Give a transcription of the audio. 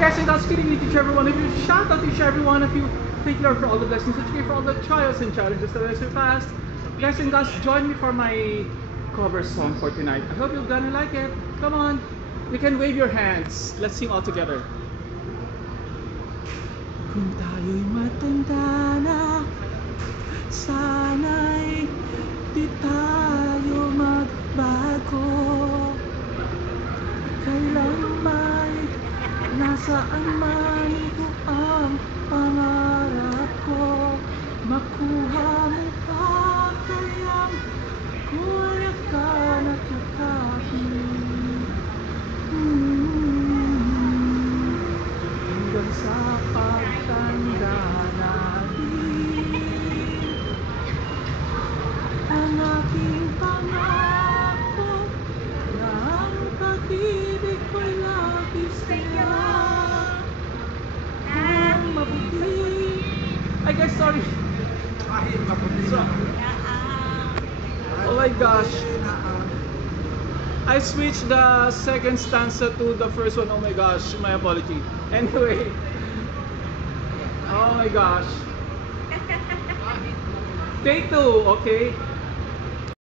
guys, and that's kidding to each every one of you. Shout out to each every one of you. Thank you Lord for all the blessings that you gave, for all the trials and challenges that I surpassed. Guys and guys, join me for my cover song for tonight. I hope you're gonna like it. Come on, you can wave your hands. Let's sing all together. Kung tayo'y matanda na, sana'y di tayo magbago. Kailan may nasaan man ito ang pangarap ko, makuha mo pa kayang kuyakan at yakapin. Hanggang sa pagtanda natin, ang aking pangako na ang pag-ibig ko'y lagi sa'yo. Ang mabuti. Ay guys, sorry. So, oh my gosh, I switched the second stanza to the first one. Oh my gosh, my apology. Anyway, oh my gosh, take two, okay.